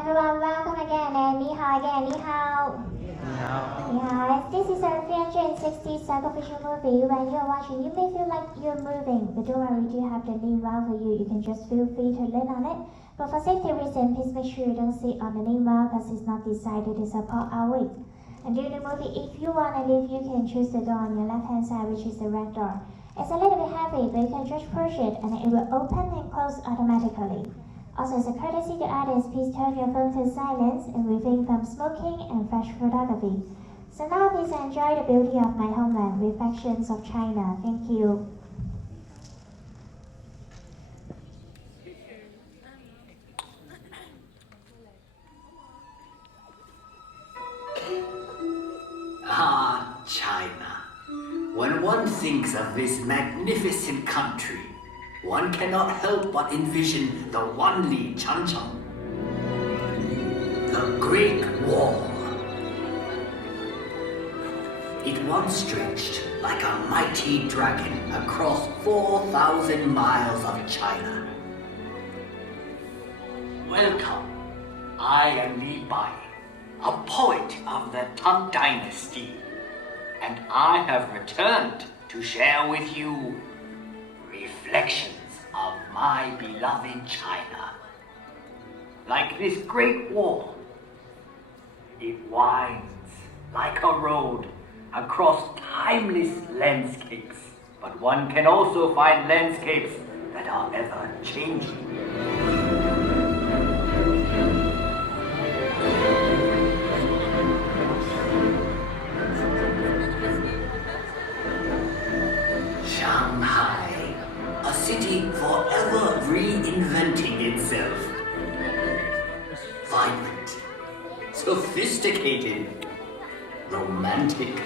everyone, welcome again and ni hao again, ni hao. Yeah, this is our 360 sacrificial movie. When you're watching, you may feel like you're moving, but don't worry, we do have the knee well for you. You can just feel free to lean on it. But for safety reasons, please make sure you don't sit on the knee well because it's not designed to support our weight. And during the movie, if you want to leave, you can choose the door on your left-hand side, which is the red door. It's a little bit heavy, but you can just push it and it will open and close automatically. Also, as a courtesy to others, please turn your phone to silence and refrain from smoking and flash photography. So now please enjoy the beauty of my homeland, reflections of China. Thank you. Ah, China. When one thinks of this magnificent country, one cannot help but envision the Wanli Changcheng, the Great Wall. It once stretched like a mighty dragon across 4,000 miles of China. Welcome. I am Li Bai, a poet of the Tang Dynasty, and I have returned to share with you reflections of my beloved China. Like this great wall, it winds like a road across timeless landscapes, but one can also find landscapes that are ever changing. Shanghai, a city forever reinventing itself. Vibrant, sophisticated, romantic.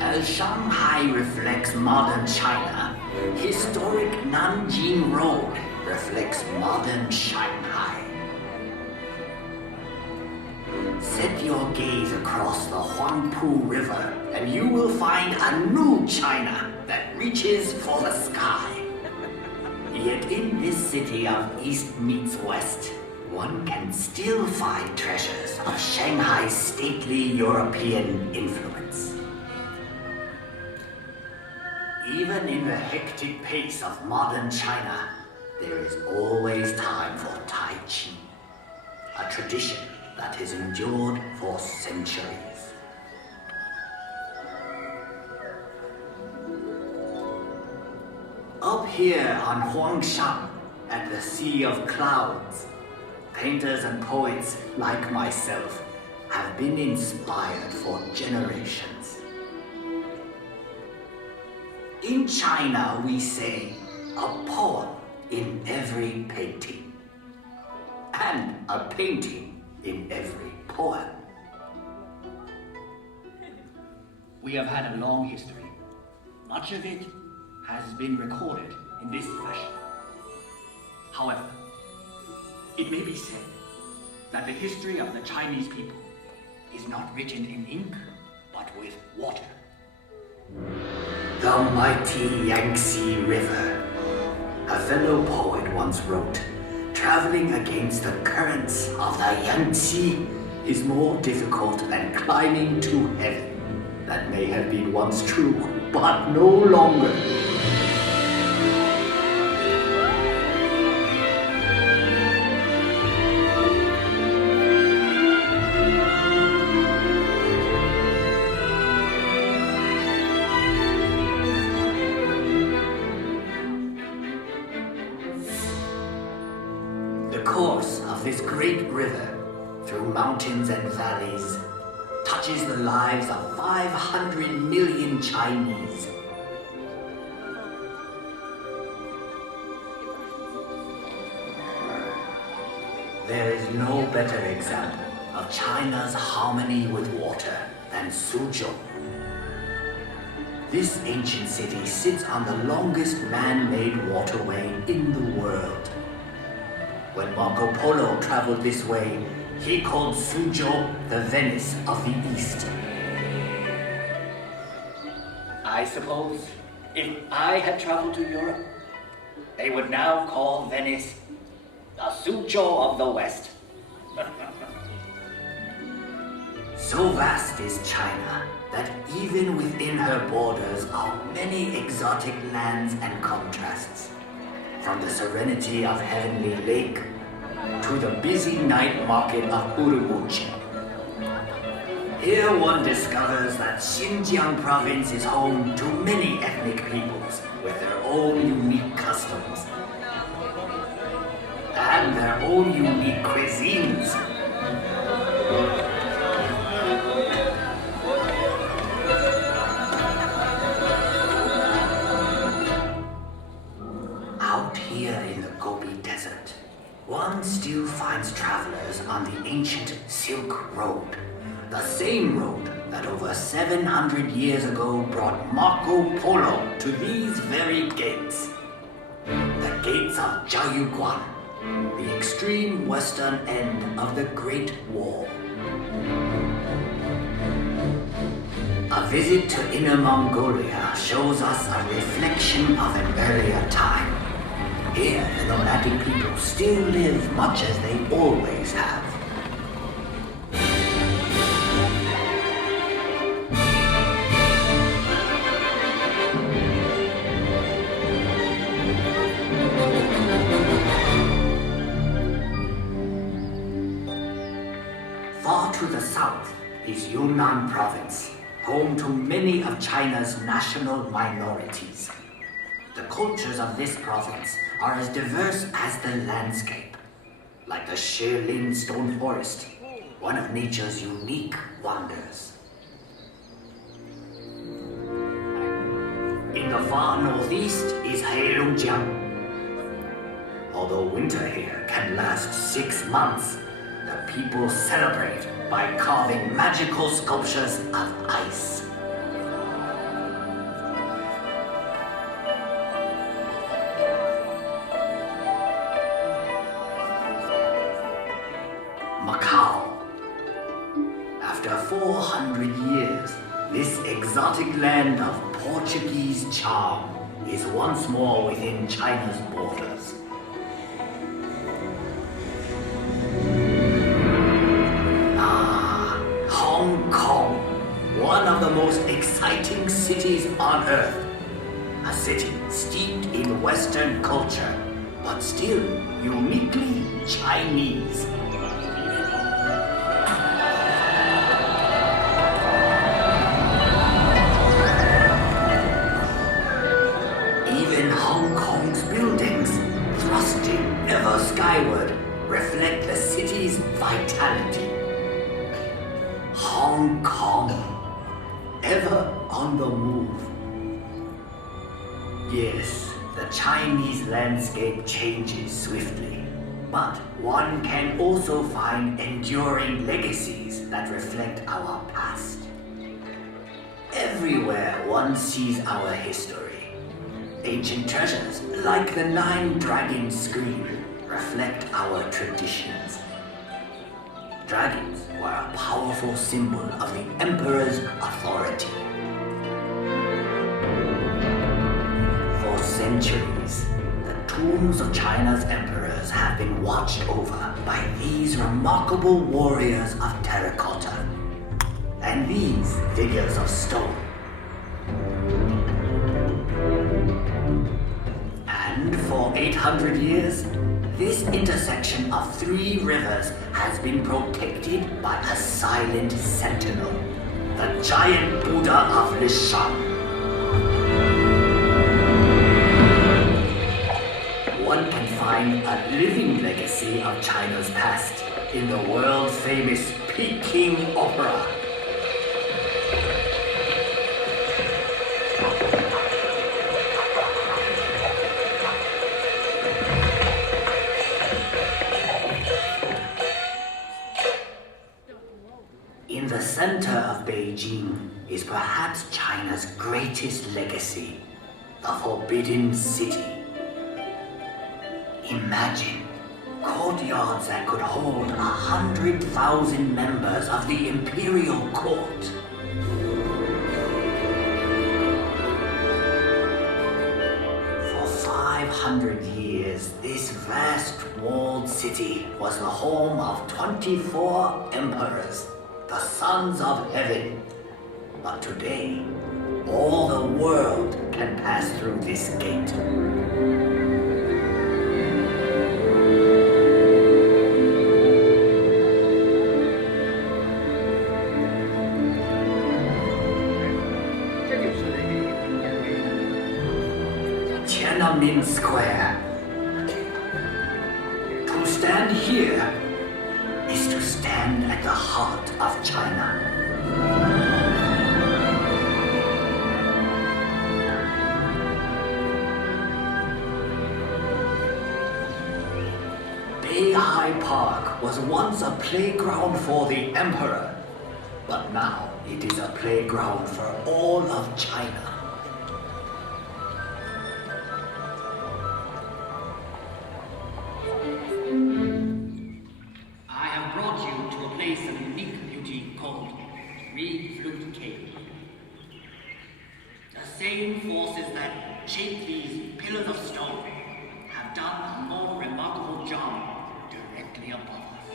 As Shanghai reflects modern China, historic Nanjing Road reflects modern Shanghai. Set your gaze across the Haungpu River and you will find a new China that reaches for the sky. Yet in this city of East meets West, one can still find treasures of Shanghai's stately European influence. Even in the hectic pace of modern China, there is always time for Tai Chi, a tradition that has endured for centuries. Up here on Huangshan, at the Sea of Clouds, painters and poets like myself have been inspired for generations. In China, we say, a poem in every painting, and a painting in every poem. We have had a long history. Much of it has been recorded in this fashion. However, it may be said that the history of the Chinese people is not written in ink, but with water. The mighty Yangtze River. A fellow poet once wrote, traveling against the currents of the Yangtze is more difficult than climbing to heaven. That may have been once true, but no longer. The course of this great river, through mountains and valleys, touches the lives of 500 million Chinese. There is no better example of China's harmony with water than Suzhou. This ancient city sits on the longest man-made waterway in the world. When Marco Polo traveled this way, he called Suzhou the Venice of the East. I suppose if I had traveled to Europe, They would now call Venice the Suzhou of the West. So vast is China that even within her borders are many exotic lands and contrasts. From the serenity of Heavenly Lake to the busy night market of Urumqi. Here one discovers that Xinjiang Province is home to many ethnic peoples with their own unique customs and their own unique cuisines. Out here in the Gobi Desert, one still finds travelers on the ancient Silk Road, the same road that over 700 years ago brought Marco Polo to these very gates. The gates of Jiayuguan, the extreme western end of the Great Wall. A visit to Inner Mongolia shows us a reflection of an earlier time. Here, the nomadic people still live much as they always have. Far to the south is Yunnan Province, home to many of China's national minorities. The cultures of this province are as diverse as the landscape, like the Shilin Stone Forest, one of nature's unique wonders. In the far northeast is Heilongjiang. Although winter here can last 6 months, the people celebrate by carving magical sculptures of ice. Macau. After 400 years, this exotic land of Portuguese charm is once more within China's borders. Hong Kong, one of the most exciting cities on earth. A city steeped in Western culture, but still uniquely Chinese. Even Hong Kong's buildings, thrusting ever skyward, reflect the city's vitality. Hong Kong, ever on the move. Yes, the Chinese landscape changes swiftly, but one can also find enduring legacies that reflect our past. Everywhere one sees our history. Ancient treasures like the 9 Dragon screen reflect our traditions. Dragons were a powerful symbol of the emperor's authority. For centuries, the tombs of China's emperors have been watched over by these remarkable warriors of terracotta and these figures of stone. And for 800 years, this intersection of 3 rivers has been protected by a silent sentinel, the giant Buddha of Lishan. One can find a living legacy of China's past in the world-famous Peking Opera. In the center of Beijing is perhaps China's greatest legacy, the Forbidden City. Imagine courtyards that could hold 100,000 members of the imperial court. For 500 years, this vast walled city was the home of 24 emperors, the sons of heaven. But today, all the world can pass through this gate. Tiananmen Square. To stand here is to stand at the heart of China. Beihai Park was once a playground for the emperor, but now it is a playground for all of China. I have brought you to a place of unique beauty called Reed Flute Cave. The same forces that shape these pillars of stone have done a more remarkable job directly above us.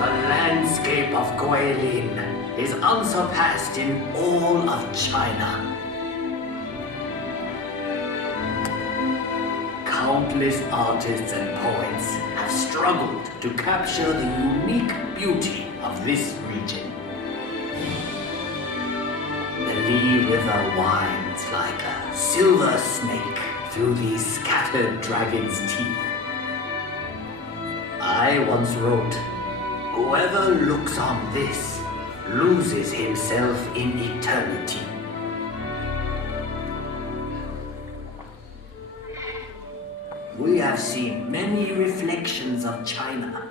The landscape of Guilin is unsurpassed in all of China. Countless artists and poets have struggled to capture the unique beauty of this region. The Li River winds like a silver snake through these scattered dragons' teeth. I once wrote, "Whoever looks on this loses himself in eternity." We have seen many reflections of China,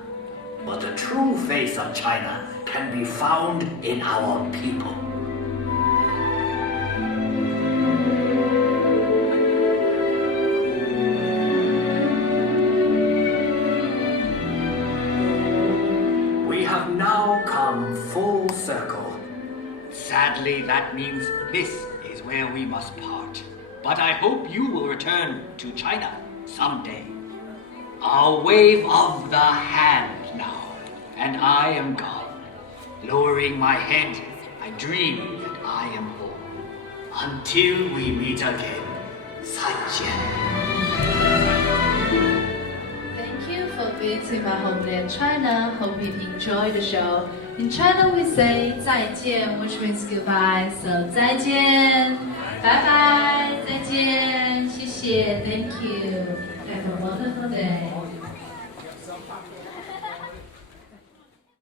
but the true face of China can be found in our people. We have now come full circle. Sadly, that means this is where we must part. But I hope you will return to China someday. I'll wave of the hand now, and I am gone. Lowering my head, I dream that I am home. Until we meet again, 再见. Thank you for visiting my homeland, China. Hope you enjoyed the show. In China, we say 再见, which means goodbye. So 再见, bye bye, 再见, 谢谢, thank you. Have a wonderful day.